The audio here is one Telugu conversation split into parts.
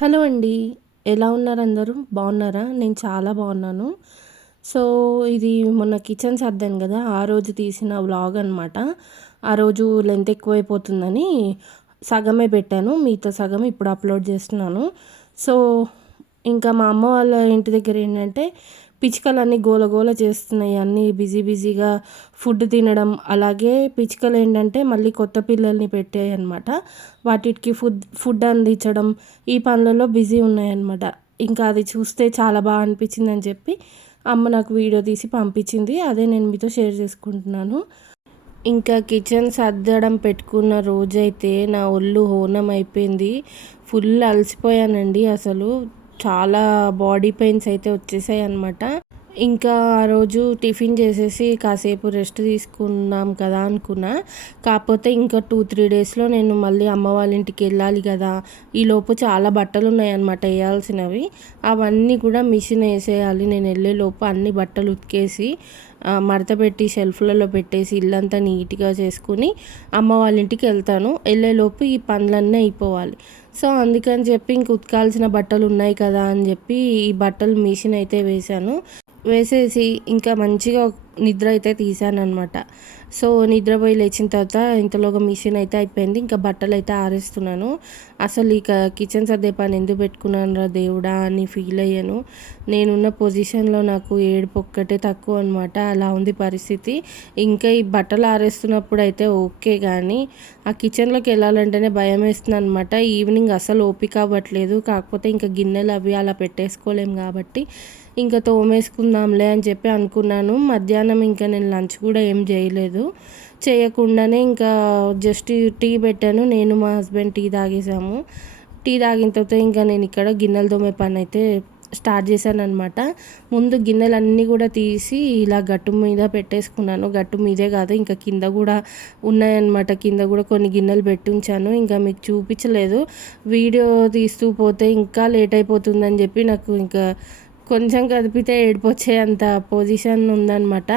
హలో అండి. ఎలా ఉన్నారు అందరూ? బాగున్నారా? నేను చాలా బాగున్నాను. సో, ఇది మొన్న కిచెన్ సర్దాను గదా! ఆ రోజు తీసిన వ్లాగ్ అనమాట. ఆ రోజు లెంత్ ఎక్కువైపోతుందని సగమే పెట్టాను. మిగతా సగం ఇప్పుడు అప్‌లోడ్ చేస్తున్నాను. సో, ఇంకా మా అమ్మ వాళ్ళ ఇంటి దగ్గర ఏంటంటే పిచ్చుకలన్నీ గోల గోల చేస్తున్నాయి. అన్నీ బిజీ బిజీగా ఫుడ్ తినడం. అలాగే పిచ్చుకలేంటంటే మళ్ళీ కొత్త పిల్లల్ని పెట్టాయన్నమాట. వాటికి ఫుడ్ అందించడం ఈ పనులలో బిజీ ఉన్నాయన్నమాట. ఇంకా అది చూస్తే చాలా బాగా అనిపించిందని చెప్పి అమ్మ నాకు వీడియో తీసి పంపించింది. అదే నేను మీతో షేర్ చేసుకుంటున్నాను. ఇంకా కిచెన్ సర్దడం పెట్టుకున్న రోజైతే నా ఒళ్ళు హోనం అయిపోయింది. ఫుల్ అలసిపోయానండి అసలు. చాలా బాడీ పెయిన్స్ అయితే వచ్చేసాయి అన్నమాట. ఇంకా ఆ రోజు టిఫిన్ చేసేసి కాసేపు రెస్ట్ తీసుకుందాం కదా అనుకున్నా. కాకపోతే ఇంకా 2-3 డేస్‌లో నేను మళ్ళీ అమ్మ వాళ్ళ ఇంటికి వెళ్ళాలి కదా! ఈలోపు చాలా బట్టలు ఉన్నాయన్నమాట ఎయ్యాల్సినవి. అవన్నీ కూడా మిషన్ ఏసేయాలి. నేను వెళ్ళేలోపు అన్ని బట్టలు ఉతికేసి మడతపెట్టి షెల్ఫ్‌లలో పెట్టేసి ఇల్లంతా నీట్‌గా చేసుకొని అమ్మ వాళ్ళ ఇంటికి వెళ్తాను. వెళ్ళేలోపు ఈ పనులన్నీ అయిపోవాలి. సో, అందుకని చెప్పి ఇంక ఉతకాల్సిన బట్టలు ఉన్నాయి కదా అని చెప్పి ఈ బట్టలు మిషన్ అయితే వేశాను. వేసేసి ఇంకా మంచిగా నిద్ర అయితే తీశాననమాట. సో, నిద్రపోయి లేచిన తర్వాత ఇంతలోగా మిషన్ అయితే అయిపోయింది. ఇంకా బట్టలు అయితే ఆరేస్తున్నాను. అసలు ఇక కిచెన్ సర్దే పని ఎందుకు పెట్టుకున్నానురా దేవుడా అని ఫీల్ అయ్యాను. నేనున్న పొజిషన్లో నాకు ఏడుపు ఒక్కటే తక్కువ అనమాట. అలా ఉంది పరిస్థితి. ఇంకా ఈ బట్టలు ఆరేస్తున్నప్పుడు అయితే ఓకే, కానీ ఆ కిచెన్లోకి వెళ్ళాలంటేనే భయం వేస్తుంది అనమాట. ఈవినింగ్ అసలు ఓపిక అవ్వట్లేదు. కాకపోతే ఇంకా గిన్నెలు అవి అలా పెట్టేసుకోలేం కాబట్టి ఇంకా తోమేసుకుందాంలే అని చెప్పి అనుకున్నాను. మధ్యాహ్నం ఇంకా నేను లంచ్ కూడా ఏం చేయలేదు. చేయకుండానే ఇంకా జస్ట్ టీ పెట్టాను. నేను మా హస్బెండ్ టీ తాగేసాము. టీ తాగిన తర్వాత ఇంకా నేను ఇక్కడ గిన్నెలు తోమే పని అయితే స్టార్ట్ చేశాననమాట. ముందు గిన్నెలన్నీ కూడా తీసి ఇలా గట్టు మీద పెట్టేసుకున్నాను. గట్టు మీదే కాదు, ఇంకా కింద కూడా ఉన్నాయన్నమాట. కింద కూడా కొన్ని గిన్నెలు పెట్టి ఉంచాను. ఇంకా మీకు చూపించలేదు. వీడియో తీస్తూ పోతే ఇంకా లేట్ అయిపోతుందని చెప్పి నాకు ఇంకా కొంచెం కదిపితే ఏడిపొచ్చే అంత పొజిషన్ ఉందన్నమాట.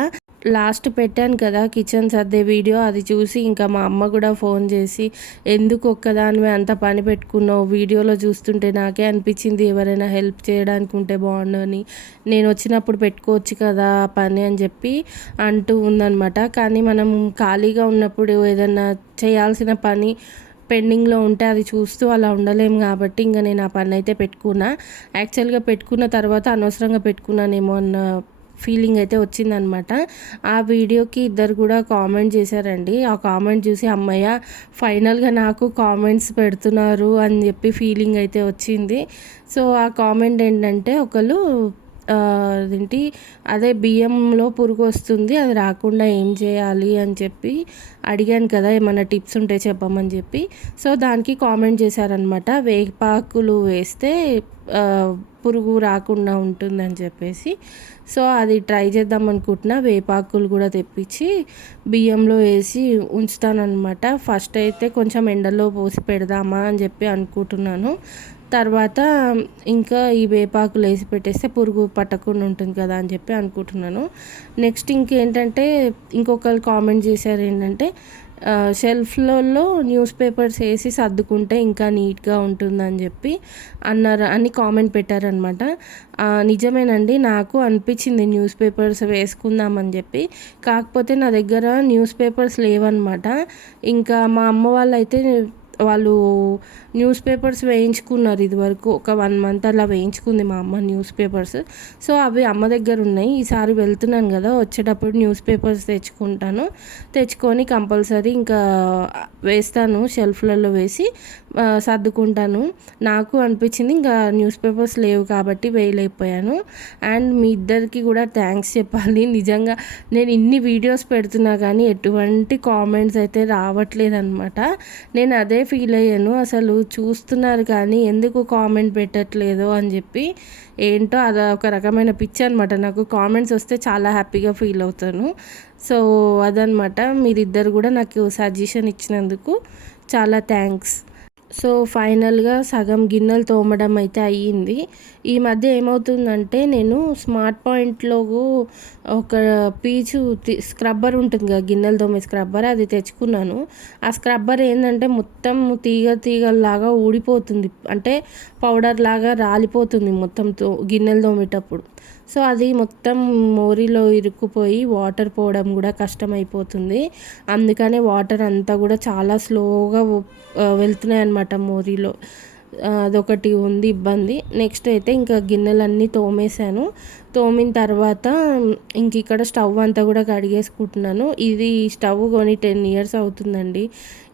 లాస్ట్ పెట్టాను కదా కిచెన్ సర్దే వీడియో, అది చూసి ఇంకా మా అమ్మ కూడా ఫోన్ చేసి ఎందుకు ఒక్కదానివే అంత పని పెట్టుకున్నావు, వీడియోలో చూస్తుంటే నాకే అనిపించింది ఎవరైనా హెల్ప్ చేయడానికి ఉంటే బాగుండు అని, నేను వచ్చినప్పుడు పెట్టుకోవచ్చు కదా ఆ పని అని చెప్పి అంటూ ఉందన్నమాట. కానీ మనం ఖాళీగా ఉన్నప్పుడు ఏదైనా చేయాల్సిన పని పెండింగ్లో ఉంటే అది చూస్తూ అలా ఉండలేము కాబట్టి ఇంకా నేను ఆ పని అయితే పెట్టుకున్నా. యాక్చువల్గా పెట్టుకున్న తర్వాత అనవసరంగా పెట్టుకున్నానేమో అన్న ఫీలింగ్ అయితే వచ్చిందనమాట. ఆ వీడియోకి ఇద్దరు కూడా కామెంట్ చేశారండి. ఆ కామెంట్ చూసి అమ్మయ్య ఫైనల్గా నాకు కామెంట్స్ పెడుతున్నారు అని చెప్పి ఫీలింగ్ అయితే వచ్చింది. సో, ఆ కామెంట్ ఏంటంటే ఒకళ్ళు అదేంటి అదే బియ్యంలో పురుగు వస్తుంది, అది రాకుండా ఏం చేయాలి అని చెప్పి అడిగాను కదా, ఏమైనా టిప్స్ ఉంటే చెప్పమని చెప్పి. సో, దానికి కామెంట్ చేశారనమాట, వేపాకులు వేస్తే పురుగు రాకుండా ఉంటుందని చెప్పేసి. సో, అది ట్రై చేద్దాం అనుకుంటున్నా. వేపాకులు కూడా తెప్పించి బియ్యంలో వేసి ఉంచుతానమాట. ఫస్ట్ అయితే కొంచెం ఎండలో పోసి పెడదామా అని చెప్పి అనుకుంటున్నాను. తర్వాత ఇంకా ఈ వేపాకులు వేసి పెట్టేస్తే పురుగు పట్టకుండా ఉంటుంది కదా అని చెప్పి అనుకుంటున్నాను. నెక్స్ట్ ఇంకేంటంటే ఇంకొకరు కామెంట్ చేశారు ఏంటంటే షెల్ఫ్లలో న్యూస్ పేపర్స్ వేసి సర్దుకుంటే ఇంకా నీట్గా ఉంటుందని చెప్పి అని కామెంట్ పెట్టారనమాట. నిజమేనండి, నాకు అనిపించింది న్యూస్ పేపర్స్ వేసుకుందామని చెప్పి. కాకపోతే నా దగ్గర న్యూస్ పేపర్స్ లేవన్నమాట. ఇంకా మా అమ్మ వాళ్ళు న్యూస్ పేపర్స్ వేయించుకున్నారు ఇదివరకు. ఒక 1 మంత్ అలా వేయించుకుంది మా అమ్మ న్యూస్ పేపర్స్. సో, అవి అమ్మ దగ్గర ఉన్నాయి. ఈసారి వెళ్తున్నాను కదా, వచ్చేటప్పుడు న్యూస్ పేపర్స్ తెచ్చుకొని కంపల్సరీ ఇంకా వేస్తాను, షెల్ఫ్లలో వేసి సర్దుకుంటాను. నాకు అనిపించింది ఇంకా న్యూస్ పేపర్స్ లేవు కాబట్టి వేయలేకపోయాను. అండ్ మీ ఇద్దరికి కూడా థ్యాంక్స్ చెప్పాలి. నిజంగా నేను ఇన్ని వీడియోస్ పెడుతున్నా కానీ ఎటువంటి కామెంట్స్ అయితే రావట్లేదు అనమాట. నేను అదే ఫీల్ అయ్యాను, అసలు చూస్తున్నారు కానీ ఎందుకు కామెంట్ పెట్టట్లేదు అని చెప్పి. ఏంటో ఒక రకమైన పిచ్చి అనమాట. నాకు కామెంట్స్ వస్తే చాలా హ్యాపీగా ఫీల్ అవుతాను. సో, అదనమాట. మీరిద్దరు కూడా నాకు సజెషన్ ఇచ్చినందుకు చాలా థ్యాంక్స్. సో, ఫైనల్‌గా సగం గిన్నెలు తోమడం అయితే అయ్యింది. ఈ మధ్య ఏమవుతుందంటే నేను స్మార్ట్ పాయింట్‌లో ఒక పీచు స్క్రబ్బర్ ఉంటుంది కదా! గిన్నెలు తోమే స్క్రబ్బర్ అది తెచ్చుకున్నాను. ఆ స్క్రబ్బర్ ఏందంటే మొత్తం తీగల్లాగా ఊడిపోతుంది. అంటే పౌడర్‌లాగా రాలిపోతుంది మొత్తం గిన్నెలు తోమేటప్పుడు. సో, అది మొత్తం మోరీలో ఇరుక్కుపోయి వాటర్ పోవడం కూడా కష్టమైపోతుంది. అందుకనే వాటర్ అంతా కూడా చాలా స్లోగా వెళ్తున్నాయన్నమాట మోరీలో. అదొకటి ఉంది ఇబ్బంది. నెక్స్ట్ అయితే ఇంకా గిన్నెలన్నీ తోమేశాను. తోమిన తర్వాత ఇక్కడ స్టవ్ అంతా కూడా కడిగేసుకుంటున్నాను. ఇది స్టవ్ కొని 10 ఇయర్స్ అవుతుందండి.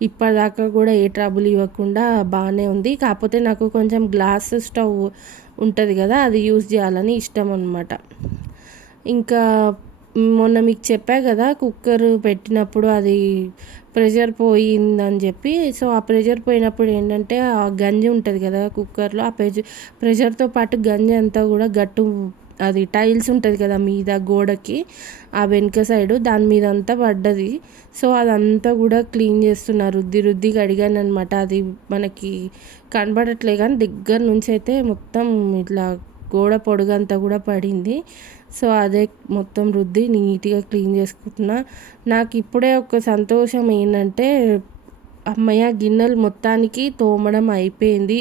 ఇప్పటిదాకా కూడా ఏ ట్రబుల్ ఇవ్వకుండా బాగానే ఉంది. కాకపోతే నాకు కొంచెం గ్లాస్ స్టవ్ ఉంటుంది కదా, అది యూజ్ చేయాలని ఇష్టం అనమాట. ఇంకా మొన్న మీకు చెప్పా కదా, కుక్కర్ పెట్టినప్పుడు అది ప్రెషర్ పోయిందని చెప్పి. సో, ఆ ప్రెషర్ పోయినప్పుడు ఏంటంటే ఆ గంజి ఉంటుంది కదా కుక్కర్లో, ఆ ప్రెషర్తో పాటు గంజి అంతా కూడా అది టైల్స్ ఉంటుంది కదా మీద గోడకి, ఆ వెనుక సైడు దాని మీద అంతా పడ్డది. సో, అదంతా కూడా క్లీన్ చేస్తున్నా, రుద్ది కడిగాను అనమాట. అది మనకి కనబడట్లే కానీ దగ్గర నుంచి అయితే మొత్తం ఇట్లా గోడ పొడుగంతా కూడా పడింది. సో, అదే మొత్తం రుద్ది నీట్గా క్లీన్ చేసుకుంటున్నా. నాకు ఇప్పుడే ఒక సంతోషం ఏంటంటే, అమ్మయ్య గిన్నెలు మొత్తానికి తోమడం అయిపోయింది,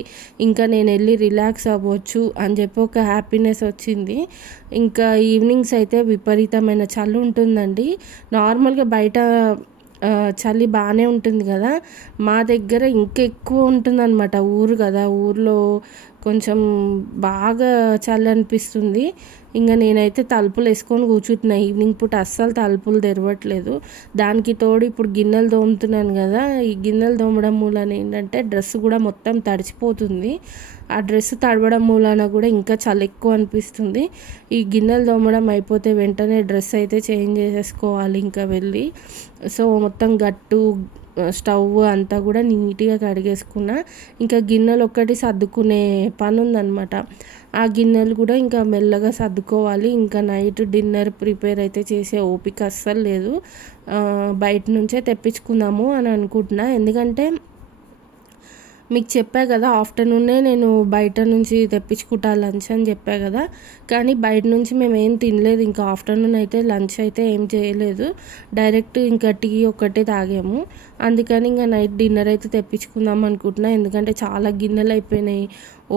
ఇంకా నేను వెళ్ళి రిలాక్స్ అవ్వచ్చు అని చెప్పి ఒక హ్యాపీనెస్ వచ్చింది. ఇంకా ఈవినింగ్స్ అయితే విపరీతమైన చలి ఉంటుందండి. నార్మల్గా బయట చలి బాగానే ఉంటుంది కదా, మా దగ్గర ఇంకెక్కువ ఉంటుందన్నమాట. ఊరు కదా, ఊర్లో కొంచెం బాగా చలి అనిపిస్తుంది. ఇంకా నేనైతే తలుపులు వేసుకొని కూర్చుంటున్నా. ఈవినింగ్ పూట అస్సలు తలుపులు తెరవట్లేదు. దానికి తోడు ఇప్పుడు గిన్నెలు తోముతున్నాను కదా, ఈ గిన్నెలు తోమడం మూలన ఏంటంటే డ్రెస్ కూడా మొత్తం తడిచిపోతుంది. ఆ డ్రెస్ తడవడం మూలాన కూడా ఇంకా చలి ఎక్కువ అనిపిస్తుంది. ఈ గిన్నెలు తోమడం అయిపోతే వెంటనే డ్రెస్ అయితే చేంజ్ చేసేసుకోవాలి ఇంకా వెళ్ళి. సో, మొత్తం గట్టు స్టవ్ అంతా కూడా నీట్గా కడిగేసుకున్నా. ఇంకా గిన్నెలు ఒక్కటి సర్దుకునే పని ఉందన్నమాట. ఆ గిన్నెలు కూడా ఇంకా మెల్లగా సర్దుకోవాలి. ఇంకా నైట్ డిన్నర్ ప్రిపేర్ అయితే చేసే ఓపిక అస్సలు లేదు. బయట నుంచే తెప్పించుకుందాము అని అనుకుంటున్నా. ఎందుకంటే మీకు చెప్పా కదా, ఆఫ్టర్నూనే నేను బయట నుంచి తెప్పించుకుంటా లంచ్ అని చెప్పా కదా, కానీ బయట నుంచి మేము ఏం తినలేదు. ఇంకా ఆఫ్టర్నూన్ అయితే లంచ్ అయితే ఏం చేయలేదు, డైరెక్ట్ ఇంకా టీ ఒక్కటే తాగాము. అందుకని ఇంకా నైట్ డిన్నర్ అయితే తెప్పించుకుందాం అనుకుంటున్నా. ఎందుకంటే చాలా గిన్నెలు అయిపోయినాయి,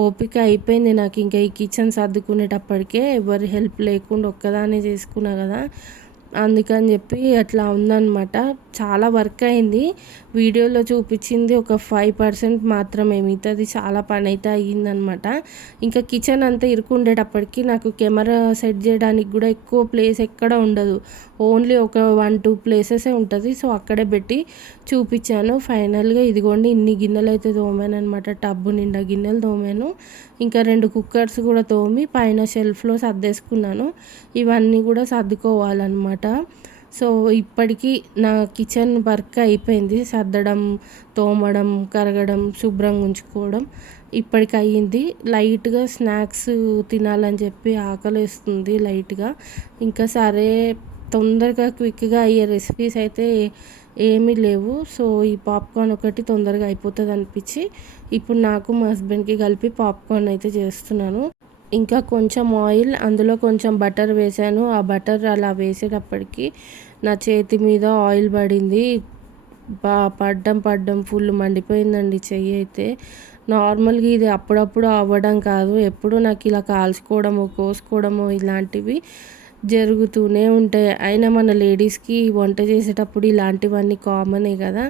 ఓపిక అయిపోయింది నాకు. ఇంకా ఈ కిచెన్ సర్దుకునేటప్పటికే ఎవరి హెల్ప్ లేకుండా ఒక్కదానే చేసుకున్నా కదా, అందుకని చెప్పి అట్లా ఉందన్నమాట. చాలా వర్క్ అయింది. వీడియోలో చూపించింది ఒక 5% మాత్రమే, మిగతాది చాలా పని అయితే అయ్యిందనమాట. ఇంకా కిచెన్ అంతా ఇరుకుండేటప్పటికి నాకు కెమెరా సెట్ చేయడానికి కూడా ఎక్కువ ప్లేస్ ఎక్కడ ఉండదు. ఓన్లీ ఒక 1-2 ప్లేసెసే ఉంటుంది. సో, అక్కడే పెట్టి చూపించాను. ఫైనల్గా ఇదిగోండి ఇన్ని గిన్నెలు అయితే తోమాను అనమాట. టబ్బు నిండా గిన్నెలు తోమాను. ఇంకా 2 కుక్కర్స్ కూడా తోమి పైన షెల్ఫ్లో సర్దేసుకున్నాను. ఇవన్నీ కూడా సర్దుకోవాలన్నమాట. సో, ఇప్పటికీ నా కిచెన్ వర్క్ అయిపోయింది. సర్దడం, తోమడం, కడగడం, శుభ్రంగా ఉంచుకోవడం ఇప్పటికి అయ్యింది. లైట్గా స్నాక్స్ తినాలని చెప్పి ఆకలేస్తుంది లైట్గా. ఇంకా సరే, తొందరగా క్విక్గా అయ్యే రెసిపీస్ అయితే ఏమీ లేవు. సో, ఈ పాప్కార్న్ ఒకటి తొందరగా అయిపోతుంది అనిపించి ఇప్పుడు నాకు మా హస్బెండ్కి కలిపి పాప్కార్న్ అయితే చేస్తున్నాను. ఇంకా కొంచెం ఆయిల్, అందులో కొంచెం బటర్ వేసాను. ఆ బటర్ అలా వేసేటప్పటికి నా చేతి మీద ఆయిల్ పడింది. పడ్డం ఫుల్ మండిపోయిందండి చెయ్యి అయితే. నార్మల్గా ఇది అప్పుడప్పుడు అవ్వడం కాదు, ఎప్పుడు నాకు ఇలా కాల్చుకోవడమో కోసుకోవడమో ఇలాంటివి జరుగుతూనే ఉంటాయి. అయినా మన లేడీస్కి వంట చేసేటప్పుడు ఇలాంటివన్నీ కామనే కదా.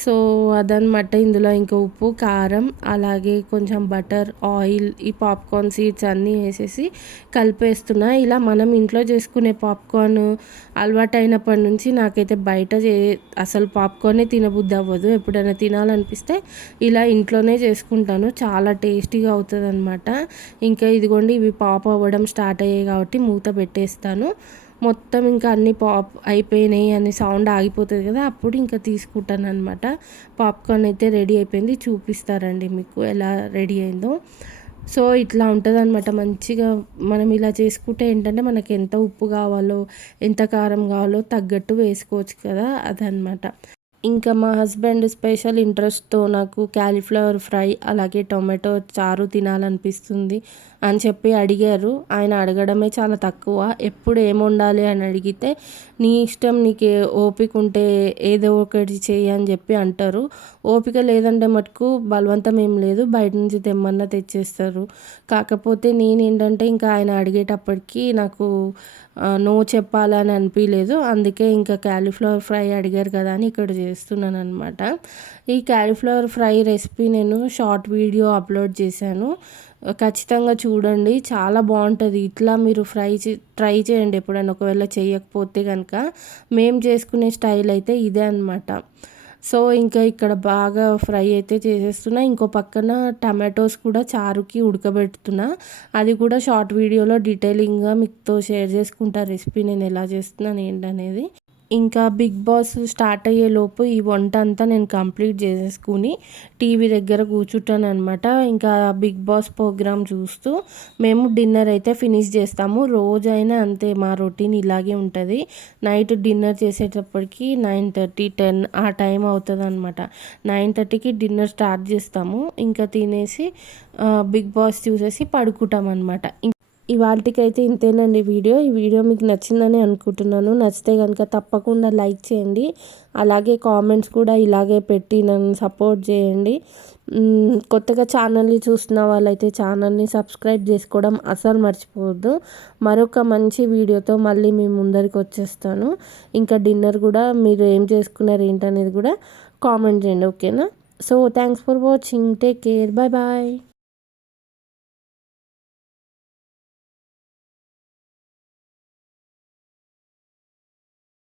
సో, అదనమాట. ఇందులో ఇంకా ఉప్పు, కారం, అలాగే కొంచెం బటర్, ఆయిల్, ఈ పాప్కార్న్ సీడ్స్ అన్నీ వేసేసి కలిపేస్తున్నా. ఇలా మనం ఇంట్లో చేసుకునే పాప్కార్న్ అలవాటైనప్పటి నుంచి నాకైతే బయట అసలు పాప్కార్నే తినబుద్ధి అవ్వదు. ఎప్పుడైనా తినాలనిపిస్తే ఇలా ఇంట్లోనే చేసుకుంటాను. చాలా టేస్టీగా అవుతుంది అనమాట. ఇంకా ఇదిగోండి ఇవి పాప్ అవ్వడం స్టార్ట్ అయ్యాయి కాబట్టి మూత పెట్టేస్తాను. మొత్తం ఇంకా అన్ని పాప్ అయిపోయినాయి అని సౌండ్ ఆగిపోతుంది కదా, అప్పుడు ఇంకా తీసుకుంటాను అనమాట. పాప్కార్న్ అయితే రెడీ అయిపోయింది. చూపిస్తారండి మీకు ఎలా రెడీ అయిందో. సో, ఇట్లా ఉంటుంది అనమాట. మంచిగా మనం ఇలా చేసుకుంటే ఏంటంటే మనకి ఎంత ఉప్పు కావాలో, ఎంత కారం కావాలో తగ్గట్టు వేసుకోవచ్చు కదా, అదనమాట. ఇంకా మా హస్బెండ్ స్పెషల్ ఇంట్రెస్ట్‌తో నాకు కాలీఫ్లవర్ ఫ్రై, అలాగే టొమాటో చారు తినాలనిపిస్తుంది అని చెప్పి అడిగారు. ఆయన అడగడమే చాలా తక్కువ. ఎప్పుడు ఏమొండాలి అని అడిగితే, "నీ ఇష్టం, నీకు ఓపిక ఉంటే ఏదో ఒకటి చెయ్యి" అని చెప్పి అంటారు. ఓపిక లేదంటే మటుకు బలవంతం ఏం లేదు. బయట నుంచి తెమ్మన్నా తెచ్చేస్తారు. కాకపోతే నేనేంటంటే ఇంకా ఆయన అడిగేటప్పటికి నాకు నో చెప్పాలని అనిపియలేదు. అందుకే ఇంకా కాలీఫ్లవర్ ఫ్రై అడిగారు కదా అని ఇక్కడ చేస్తున్నాననమాట. ఈ కాలీఫ్లవర్ ఫ్రై రెసిపీ నేను షార్ట్ వీడియో అప్లోడ్ చేశాను. ఖచ్చితంగా చూడండి. చాలా బావుంటది. ఇట్లా మీరు ట్రై చేయండి ఎప్పుడైనా ఒకవేళ చేయకపోతే గనక. మేము చేసుకునే స్టైల్ అయితే ఇదే అనమాట. సో, ఇంకా ఇక్కడ బాగా ఫ్రై అయితే చేసేస్తున్నా. ఇంకో పక్కన టమాటోస్ కూడా చారుకి ఉడకబెడుతున్నా. అది కూడా షార్ట్ వీడియోలో డీటెయిలింగ్‌గా మీతో షేర్ చేసుకుంటా రెసిపీ నేను ఎలా చేస్తున్నాను ఏంటనేది. ఇంకా 'బిగ్ బాస్' స్టార్ట్ అయ్యేలోపు ఈ వంట అంతా నేను కంప్లీట్ చేసేసుకొని టీవీ దగ్గర కూర్చుంటాననమాట. ఇంకా 'బిగ్ బాస్' ప్రోగ్రామ్ చూస్తూ మేము డిన్నర్ అయితే ఫినిష్ చేస్తాము. రోజైనా అంతే, మా రొటీన్ ఇలాగే ఉంటది. నైట్ డిన్నర్ చేసేటప్పటికి 9:30, 10 ఆ టైం అవుతదనమాట. 9:30కి డిన్నర్ స్టార్ట్ చేస్తాము. ఇంకా తినేసి 'బిగ్ బాస్' చూసేసి పడుకుంటామనమాట. ఇవాల్టికైతే ఇంతేనండి వీడియో. ఈ వీడియో మీకు నచ్చిందని అనుకుంటున్నాను. నచ్చితే కనుక తప్పకుండా లైక్ చేయండి. అలాగే కామెంట్స్ కూడా ఇలాగే పెట్టి నన్ను సపోర్ట్ చేయండి. కొత్తగా ఛానల్ని చూస్తున్న వాళ్ళైతే ఛానల్ని సబ్స్క్రైబ్ చేసుకోవడం అస్సలు మర్చిపోవద్దు. మరొక మంచి వీడియోతో మళ్ళీ మీ ముందరికి వచ్చేస్తాను. ఇంకా డిన్నర్ కూడా మీరు ఏం చేసుకున్నారు ఏంటనేది కూడా కామెంట్ చేయండి, ఓకేనా? So thanks for watching. Take care. Bye bye.